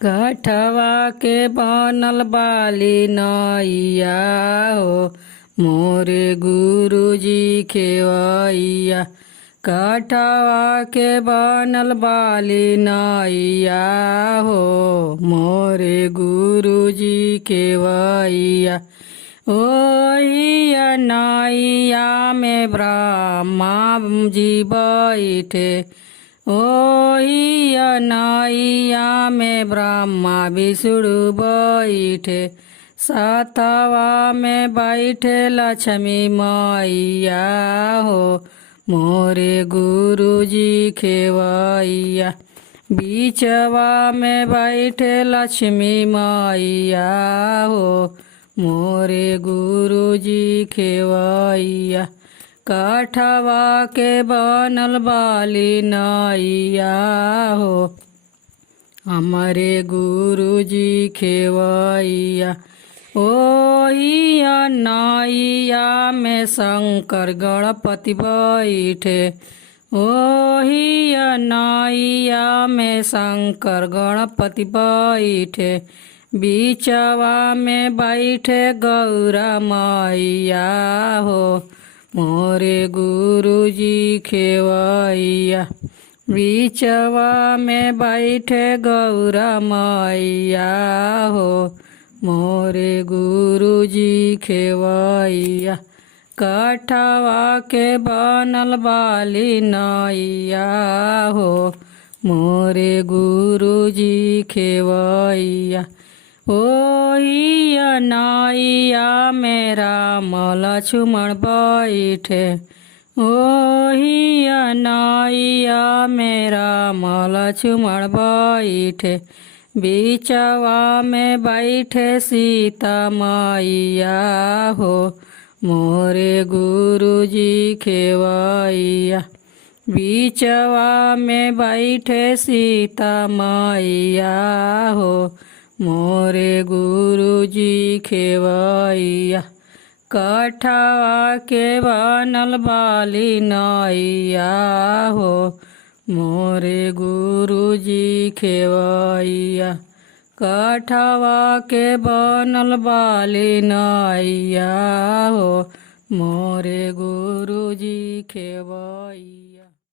कठवा के बनल बाली नैया हो मोरे गुरुजी खेवैया। कठवा के बनल बाली नैया हो मोरे गुरुजी खेवैया। ओहिया नैया में ब्रह्मा जी बैठे, ओहिया नैया में ब्रह्मा विष्णु बैठे। सातवा में बैठे लक्ष्मी मैया हो मोरे गुरुजी खेवैया। बीचवा में बैठे लक्ष्मी मैया हो मोरे गुरुजी खेवैया। कठवा के बनल बाली नैया हो हमारे गुरुजी खेवैया। ओहिया नैया में शंकर गणपति बैठे, ओहिया नैया में शंकर गणपति बैठे। बीचवा में बैठे गौरा मैया हो मोरे गुरुजी खेवैया। बीचवा में बैठे गौरा मैया हो मोरे गुरुजी खेवैया। कठवा के बनल बाली नैया हो मोरे गुरुजी खेवैया। ओहिया नैया में राम लक्ष्मण बैठे, ओहिया नैया में राम लक्ष्मण बैठे। बीचवा में बैठे सीता मैया हो मोरे गुरुजी खेवैया। बीचवा में बैठे सीता मैया हो मोरे गुरुजी खेवैया। कठवा के बनल बाली नैया हो मोरे गुरुजी खेवैया। कठवा के बनल बाली नैया हो मोरे गुरुजी खेवैया।